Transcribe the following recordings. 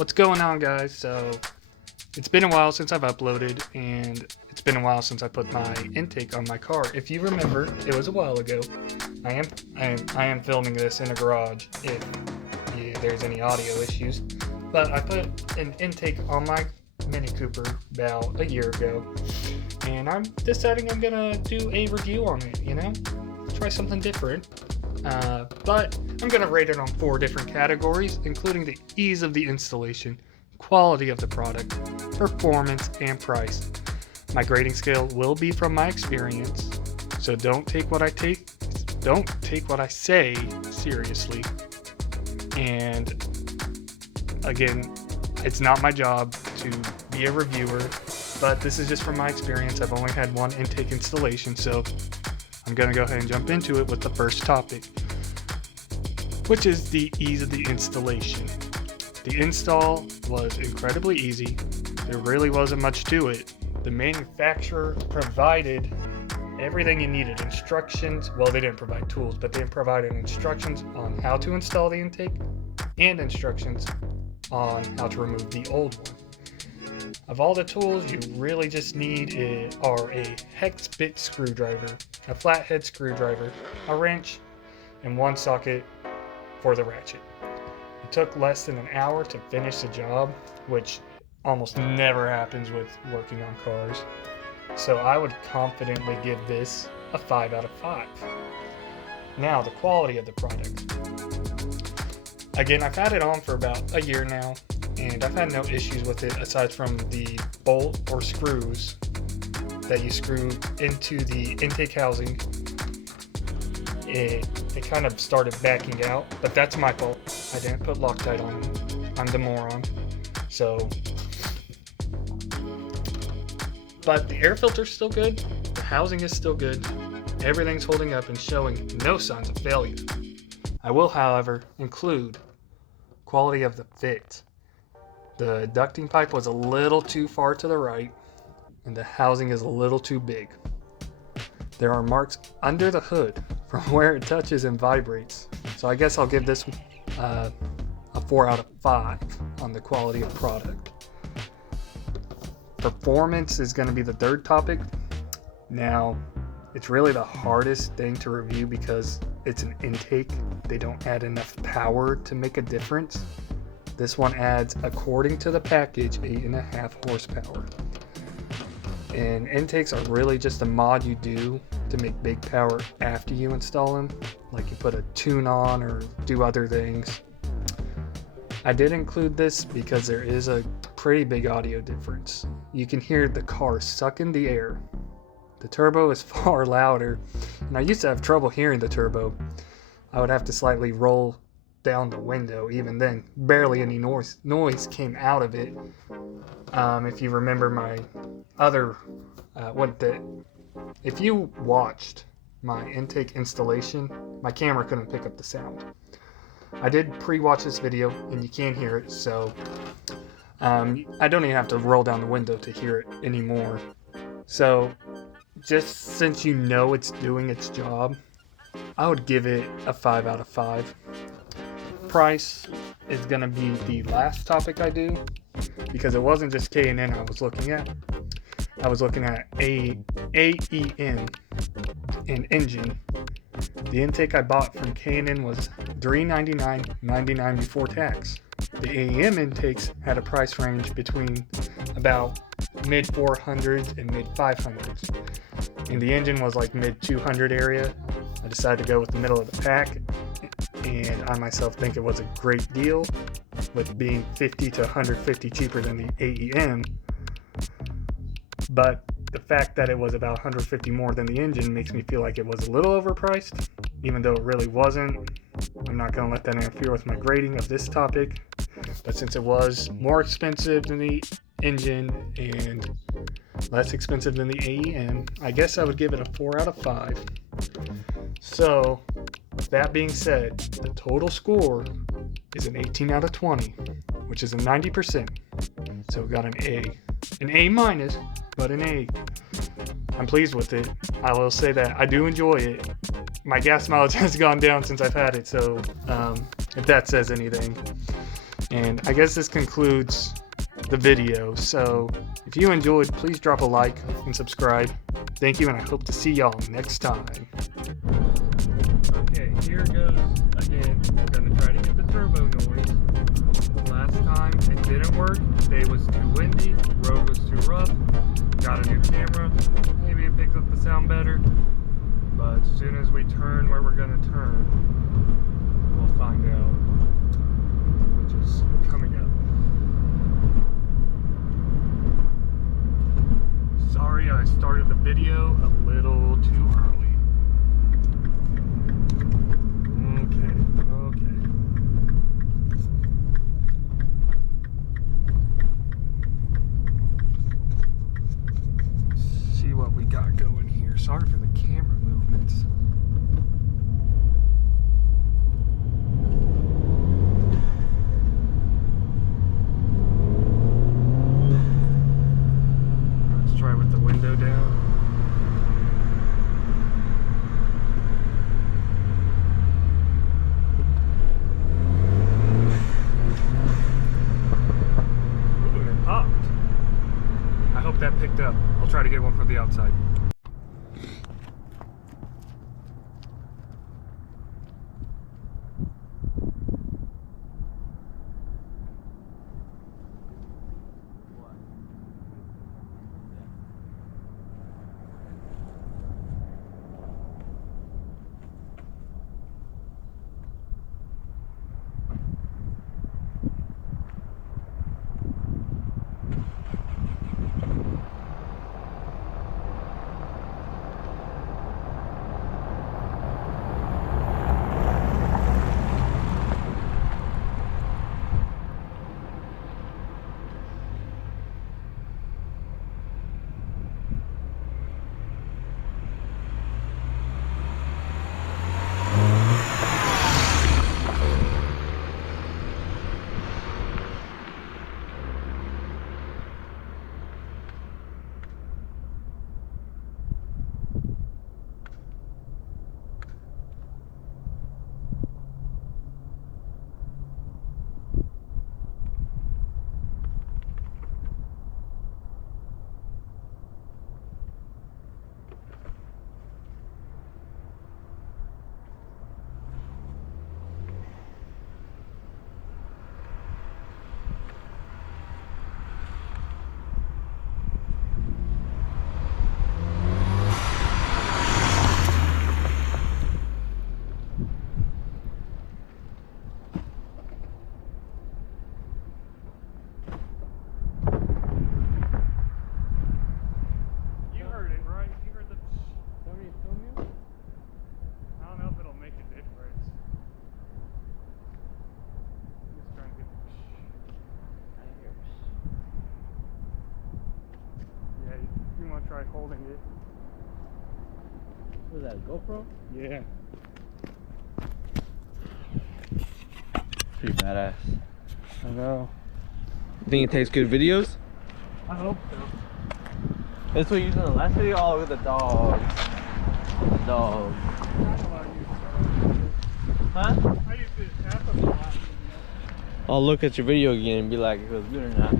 What's going on, guys? So it's been a while since I've uploaded, and it's been a while since I put my intake on my car. If you remember, it was a while ago. I am filming this in a garage if there's any audio issues, but I put an intake on my Mini Cooper about a year ago, and I'm deciding I'm gonna do a review on it. Try something different. But I'm going to rate it on 4 different categories, including the ease of the installation, quality of the product, performance, and price. My grading scale will be from my experience, so don't take what I say seriously. And again, it's not my job to be a reviewer, but this is just from my experience. I've only had one intake installation, so I'm going to go ahead and jump into it with the first topic, which is the ease of the installation. The install was incredibly easy. There really wasn't much to it. The manufacturer provided everything you needed. Instructions, well, they didn't provide tools, but they provided instructions on how to install the intake and instructions on how to remove the old one. Of all the tools you really just need are a hex bit screwdriver, a flathead screwdriver, a wrench, and one socket for the ratchet. It took less than an hour to finish the job, which almost never happens with working on cars. So I would confidently give this a 5 out of 5. Now, the quality of the product. Again, I've had it on for about a year now, and I've had no issues with it aside from the bolt or screws that you screw into the intake housing. It kind of started backing out, but that's my fault. I didn't put Loctite on it. I'm the moron. But the air filter's still good, the housing is still good, everything's holding up and showing no signs of failure. I will, however, include quality of the fit. The ducting pipe was a little too far to the right, and the housing is a little too big. There are marks under the hood from where it touches and vibrates, so I guess I'll give this a 4 out of 5 on the quality of product. Performance is going to be the third topic. Now, it's really the hardest thing to review because it's an intake. They don't add enough power to make a difference. This one adds, according to the package, 8.5 horsepower. And intakes are really just a mod you do to make big power after you install them, like you put a tune on or do other things. I did include this because there is a pretty big audio difference. You can hear the car sucking the air. The turbo is far louder, and I used to have trouble hearing the turbo. I would have to slightly roll down the window. Even then, barely any noise came out of it. If you remember my other if you watched my intake installation, my camera couldn't pick up the sound. I did pre-watch this video and you can't hear it, so I don't even have to roll down the window to hear it anymore. So just since you know it's doing its job, I would give it a 5 out of 5. Price is going to be the last topic I do, because it wasn't just K&N I was looking at. I was looking at AEM and Engine. The intake I bought from K&N was $399.99 before tax. The AEM intakes had a price range between about mid 400s and mid 500s. And the Engine was like mid 200 area. I decided to go with the middle of the pack, and I myself think it was a great deal, with being 50 to 150 cheaper than the AEM. But the fact that it was about 150 more than the Engine makes me feel like it was a little overpriced, even though it really wasn't. I'm not going to let that interfere with my grading of this topic, but since it was more expensive than the Engine and less expensive than the AEM, I guess I would give it a 4 out of 5. So, with that being said, the total score is an 18 out of 20, which is a 90%. So we got an A. An A minus, but an A. I'm pleased with it. I will say that I do enjoy it. My gas mileage has gone down since I've had it, so if that says anything. And I guess this concludes the video. So if you enjoyed, please drop a like and subscribe. Thank you, and I hope to see y'all next time. Okay, here goes again. I'm gonna try to get the turbo noise. Last time it didn't work. Today was too windy, road was too rough. Got a new camera. Maybe it picks up the sound better. But as soon as we turn where we're gonna turn, we'll find out, which is coming up. Sorry, I started the video a little too early. Okay. See what we got going here. Sorry for the camera movements. Let's try with the window down. Ooh, it popped. I hope that picked up. I'll try to get one from the outside. Try holding it. What is that, a GoPro? Yeah. Pretty badass. I know. Think it takes good videos? I hope so. That's what you used in the last video? Oh, look at the dog. The dog. Huh? I used to half of the last video. I'll look at your video again and be like, if it was good or not.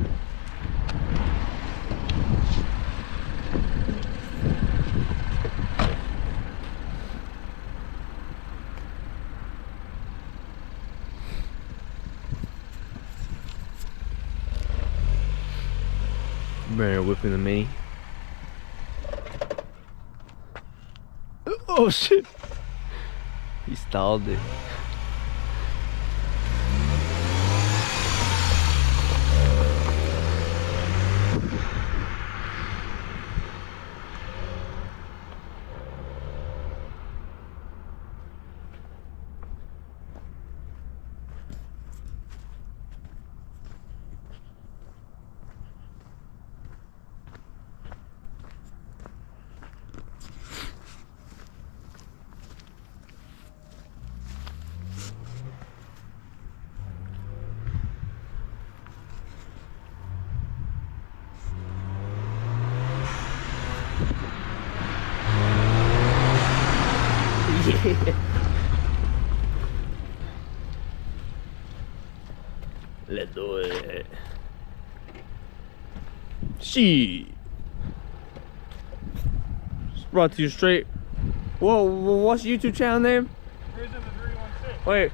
Better whipping the mini. Oh shit! He stalled it. Let's it. She. Brought to you straight. Whoa, what's your YouTube channel name? Prison the 316. Wait.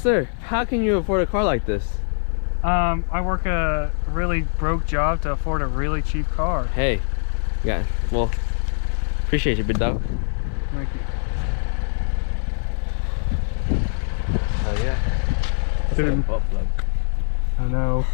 Sir, how can you afford a car like this? I work a really broke job to afford a really cheap car. Hey, yeah, well, appreciate you, big dog. Thank you. Oh yeah. Didn't- Butt plug. I know.